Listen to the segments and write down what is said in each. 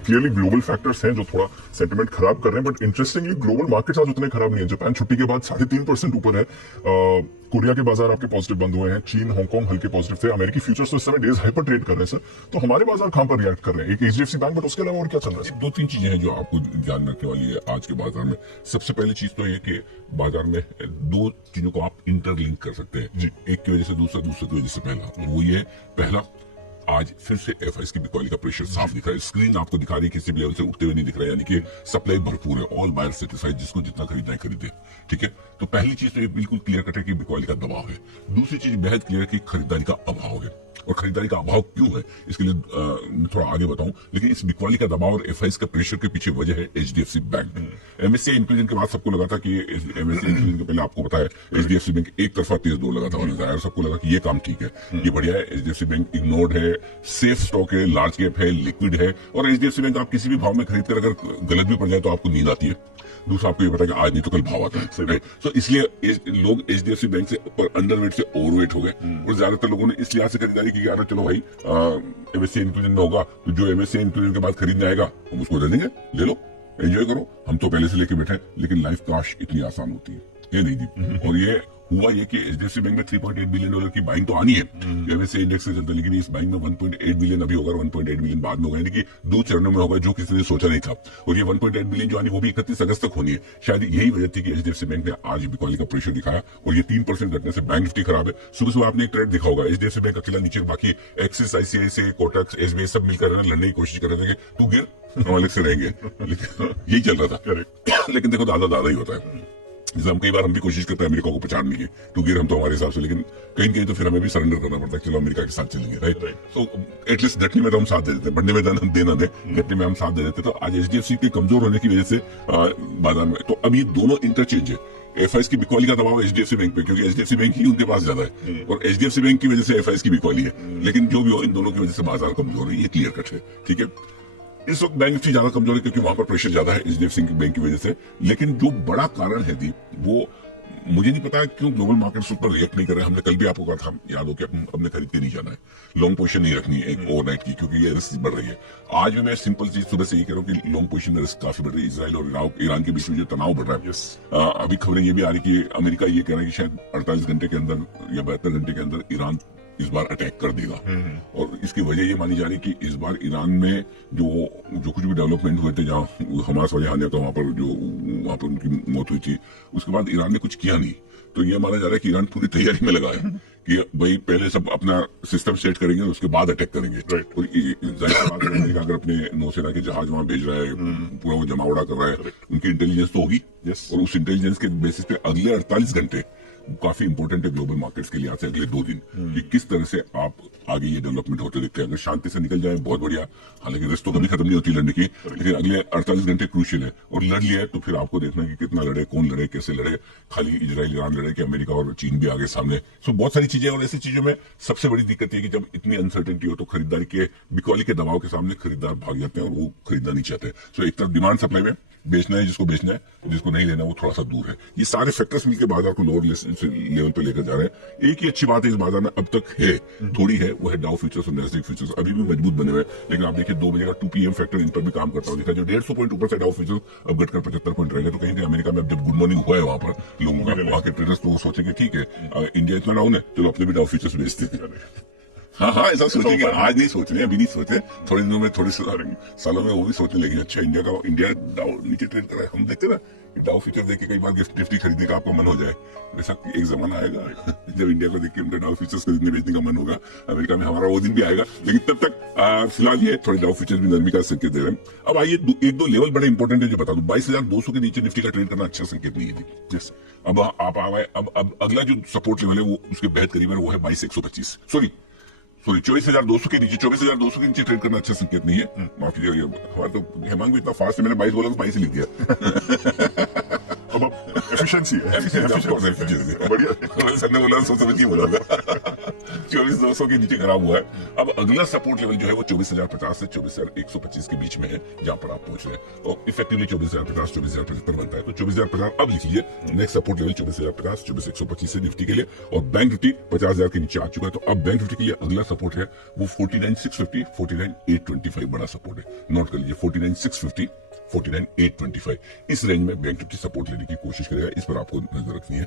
Clearly global factors हैं जो थोड़ा सेंटिमेंट खराब कर रहे हैं, बट इंटरेस्टिंगली ग्लोबल मार्केट्स आज उतने खराब नहीं है। जापान छुट्टी के बाद 3.5% ऊपर है। कोरिया के बाजार आपके पॉजिटिव बंद हुए हैं। चीन, हांगकांग हल्के पॉजिटिव थे। अमेरिकी फ्यूचर्स तो इस समय डेज हाइपर ट्रेड कर रहे हैं सर। तो हमारे बाजार कहां पर रिएक्ट कर रहे हैं? एक एचडीएफसी बैंक, बट उसके अलावा और क्या चल रहा है? दो तीन चीजें हैं जो आपको ध्यान रखने वाली है आज के बाजार में। सबसे पहली चीज तो ये कि बाजार में दो चीजों को आप इंटरलिंक कर सकते हैं जी। एक की वजह से दूसरा, दूसरे की वजह से पहला। वो ये पहला, आज फिर से एफआईएस की बिकवाली का प्रेशर साफ दिख रहा है। स्क्रीन आपको दिखा रही है किसी भी लेवल से उठते हुए नहीं दिख रहा है, यानी कि सप्लाई भरपूर है। ऑल बायर सेटिस्फाइड, जिसको जितना खरीदना है खरीदे। ठीक है, तो पहली चीज तो ये बिल्कुल क्लियर कट है कि बिकवाली का दबाव है। दूसरी चीज बेहद क्लियर है कि खरीदारी का अभाव है। और खरीदारी का अभाव क्यों है इसके लिए मैं थोड़ा आगे बताऊं, लेकिन इस बिकवाली का दबाव और एफआईएस का प्रेशर के पीछे वजह है एचडीएफसी बैंक। एमएससीआई इंक्लूजन के बाद सबको लगा था कि एमएससीआई इंक्लूजन के पहले आपको पता है एचडीएफसी बैंक एक तरफा तेज दौड़ लगा था, और सबको लगा कि ये काम ठीक है, ये बढ़िया है। एचडीएफसी बैंक इग्नोर्ड है, सेफ स्टॉक है, लार्ज कैप है, लिक्विड है। और एचडीएफसी बैंक आप किसी भी भाव में खरीद कर अगर गलत भी पड़ जाए तो आपको नींद आती है। दूसरा, आपको ये पता है कि आज नहीं तो कल भाव आता है। तो इसलिए लोग एचडीएफसी बैंक से अंडरवेट से ओवरवेट हो गए, और ज्यादातर लोगों ने इस लिहाज से खरीदारी की, यार चलो भाई एमएससी इंक्लूजन में होगा तो जो एमएससी इंक्लूजन के बाद खरीदने आएगा हम उसको दे देंगे, ले लो, एंजॉय करो, हम तो पहले से लेके बैठे हैं। लेकिन लाइफ काश इतनी आसान होती है, ये नहीं दी। और ये हुआ ये कि एचडीएफसी बैंक में $3.8 बिलियन की बाइंग तो आनी है एमएससी इंडेक्स से चलता है, लेकिन इस बाइंग में 1.8 बिलियन अभी होगा, 1.8 बिलियन बाद में होगा, यानी कि 2 चरणों में होगा, जो किसी ने सोचा नहीं था। और ये 1.8 बिलियन जो आनी वो भी 31 अगस्त तक होनी है। शायद यही वजह थी कि एचडीएफसी बैंक ने आज बिकवाली का प्रेशर दिखाया, और ये 3% घटने से बैंक निफ्टी खराब है। सुबह सुबह आपने एक ट्रेंड दिखा होगा, एचडीएफसी बैंक अकेला नीचे, बाकी एक्सिस, आईसीआईसीआई, कोटक, एसबीआई सब मिलकर लड़ने की कोशिश कर रहे थे कि तू गिर हम अलग से रहेंगे, लेकिन यही चल रहा था। लेकिन देखो दादा ही होता है। जैसे हम कई बार हम भी कोशिश करते हैं अमेरिका को पछाड़ने की, टू गिर हम तो हमारे हिसाब से, लेकिन कहीं कहीं तो फिर हमें भी सरेंडर करना पड़ता है, चलो अमेरिका के साथ चलेंगे, राइट। सो एटलीस्ट घटने में तो हम साथ दे देते, बढ़ने में देना दे, घटने में हम साथ दे देते। तो आज एचडीएफसी के कमजोर होने की वजह से बाजार में तो अब ये दोनों इंटरचेंज है। एफआईएस की बिकवाली का दबाव एचडीएफसी बैंक पे, क्योंकि एचडीएफसी बैंक ही उनके पास ज्यादा है, और एचडीएफसी बैंक की वजह से एफआईएस की बिकवाली है। लेकिन जो भी हो, इन दोनों की वजह से बाजार कमजोर है, ये क्लियर कट है। ठीक है, इस वक्त बैंक निफ्टी ज्यादा कमजोर है क्योंकि वहां पर प्रेशर ज्यादा है एचडीएफसी बैंक की वजह से। लेकिन जो बड़ा कारण है दी, वो मुझे नहीं पता क्यों ग्लोबल मार्केट्स उस पर रिएक्ट नहीं कर रहे। हमने कल भी आपको कहा था, याद हो कि अपने खरीद के नहीं जाना है, लॉन्ग पोजीशन नहीं रखनी है एक ओवरनाइट की, क्योंकि ये रिस्क बढ़ रही है। आज भी मैं सिंपल चीज सुबह से ये कह रहा हूँ कि लॉन्ग पोजीशन में रिस्क काफी बढ़ रही है। इजराइल और ईरान के बीच में जो तनाव बढ़ रहा है, अभी खबरें ये भी आ रही कि अमेरिका ये कह रहा है कि शायद 48 घंटे के अंदर या 72 घंटे के अंदर ईरान इस बार अटैक कर देगा। और इसकी वजह ये मानी जा रही कि इस बार ईरान में जो कुछ भी डेवलपमेंट हुए थे, जहाँ हमास वजह आने था, वहां पर उनकी मौत हुई थी, उसके बाद ईरान ने कुछ किया नहीं। तो ये माना जा रहा है कि ईरान पूरी तैयारी में लगा है कि भाई पहले सब अपना सिस्टम सेट करेंगे, उसके बाद अटैक करेंगे। और जाहिर सी बात है, अमेरिका अगर अपने नौसेना के जहाज वहां भेज रहा है, पूरा वो जमावड़ा कर रहा है, उनकी इंटेलिजेंस तो होगी। और उस इंटेलिजेंस के बेसिस पे अगले 48 घंटे काफी इंपॉर्टेंट है ग्लोबल मार्केट्स के लिए, आज से अगले 2 दिन, कि किस तरह से आप आगे ये डेवलपमेंट होते दिखते हैं। अगर शांति से निकल जाए बहुत बढ़िया, हालांकि रिस्क तो कभी खत्म नहीं होती लड़ने की, लेकिन अगले 48 घंटे क्रूशियल है। और लड़ लिया है तो फिर आपको देखना है कि कितना लड़े, कौन लड़े, कैसे लड़े, खाली इजराइल ईरान लड़े कि अमेरिका और चीन भी आगे सामने। सो बहुत सारी चीजें, और ऐसी चीजों में सबसे बड़ी दिक्कत है कि जब इतनी अनसर्टेनिटी हो तो खरीदारी के बिकवाली के दबाव के सामने खरीदार भाग जाते हैं और वो खरीदना नहीं चाहते। सो एक तरफ डिमांड सप्लाई में बेचना है जिसको बेचना है, जिसको नहीं लेना वो थोड़ा सा दूर है। ये सारे फैक्टर्स मिलकर बाजार को लोअर लेवल पे लेकर जा रहे हैं। एक ही अच्छी बात है इस बाजार में अब तक है, थोड़ी है, वो है डाउ फ्यूचर्स और नैस्डैक फ्यूचर्स अभी भी मजबूत बने हुए। लेकिन आप देखिए 2 बजे का 2 PM फैक्टर इन पर भी काम करता हुआ दिखा, जो 150 पॉइंट ऊपर से डाउ फ्यूचर्स अब घटकर 75 पॉइंट रहेगा। तो कहीं कहीं अमेरिका में अब जब गुड मॉर्निंग हुआ है वहां पर लोगों का, वहां के ट्रेडर्स तो सोचेंगे ठीक है इंडिया इतना डाउन है, चलो अपने भी डाउ फ्यूचर्स बेचते हैं। हाँ, ऐसा सोचेंगे, आज नहीं सोच रहे, अभी नहीं सोच रहे, थोड़े दिनों में, थोड़े सालों में वो भी सोचने लगे, अच्छा इंडिया डाउन नीचे ट्रेड कर रहा है। हम देखते ना डाउ फ्यूचर देख के कई बार निफ्टी खरीदने का आपको मन हो जाए, वैसा एक जमाना आएगा जब इंडिया को देख के डाउ फ्यूचर्स खरीदने बेचने का मन होगा। अमेरिका में हमारा वो दिन भी आएगा, लेकिन तब तक फिलहाल ये थोड़े डाउ फ्यूचर्स भी नरमी का संकेत दे रहे हैं। अब आइए 1-2 लेवल बड़े इंपॉर्टेंट है जो बता दूं। 22,200 के नीचे निफ्टी का ट्रेड करना अच्छा संकेत नहीं है। अब आप आए, अब अगला जो सपोर्ट लेवल है वो उसके बेहद करीब है, वो है 22,125, सॉरी 24,200 के नीचे, 24,200 के नीचे ट्रेड करना अच्छा संकेत नहीं है। माफ कीजिए, हमारा तो हेमांग भी इतना फास्ट है, मैंने 22 बोला तो 22 ही लिख दिया। अब एफिशिएंसी है, बढ़िया, सर ने बोला सोच समझ ही बोला। 24,200 के नीचे खराब हुआ है। अब अगला सपोर्ट लेवल जो है वो 24,050 से 24,125 के बीच में है, जहां पर आप पहुंच रहे हैं। और इफेक्टिवली 24,050 24,075 बनता है, तो 24,050 अब लिख लीजिए। नेक्स्ट सपोर्ट लेवल 24,050 24,125 से निफ्टी के लिए, और बैंक निफ्टी 50,000 के नीचे आ चुका है। तो अब बैंक निफ्टी के लिए अगला सपोर्ट है वो 49,650 49,825 बड़ा सपोर्ट है। नोट कर लीजिए 49,650 49,825 इस रेंज में बैंक निफ्टी सपोर्ट लेने की कोशिश करेगा, इस पर आपको नजर रखनी है।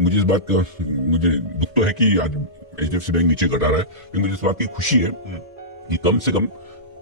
मुझे इस बात का मुझे दुख तो है कि आज एचडीएफसी बैंक नीचे घटा रहा है, लेकिन मुझे इस बात की खुशी है कि कम से कम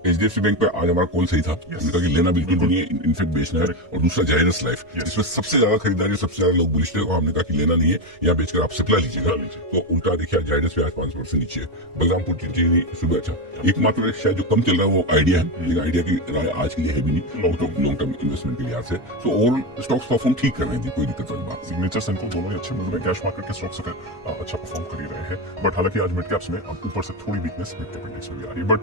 एचडीएफसी बैंक पे आज हमारा कॉल सही था। हमने कहा कि लेना बिल्कुल नहीं है, इनफेक्ट बेचना है। और दूसरा जायरस लाइफ, जिसमें सबसे ज्यादा खरीदारी, सबसे ज्यादा लोग बुलिश थे, और हमने कहा कि लेना नहीं है, यहाँ बेचकर आप सप्लाई लीजिएगा। तो उल्टा देखिए जायरस पे आज 5% नीचे है। बलरामपुर चीनी सुबह अच्छा, एकमात्र शायद जो कम चल रहा है वो आइडिया है, लेकिन आइडिया की राय आज के लिए है भी नहीं, लॉन्ग टर्म इन्वेस्टमेंट के लिहाज से। तो ओवरऑल स्टॉक्स परफॉर्म ठीक कर रहे हैं, कोई दिक्कत वाली बात। सिग्नेचर सेंको दोनों ही अच्छे मूव में, कैश मार्केट के स्टॉक्स अच्छा परफॉर्म कर ही रहे हैं। बट हालांकि आज मिड कैप्स में अब ऊपर से थोड़ी वीकनेस मिड कैप इंडेक्स में भी आ रही है। बट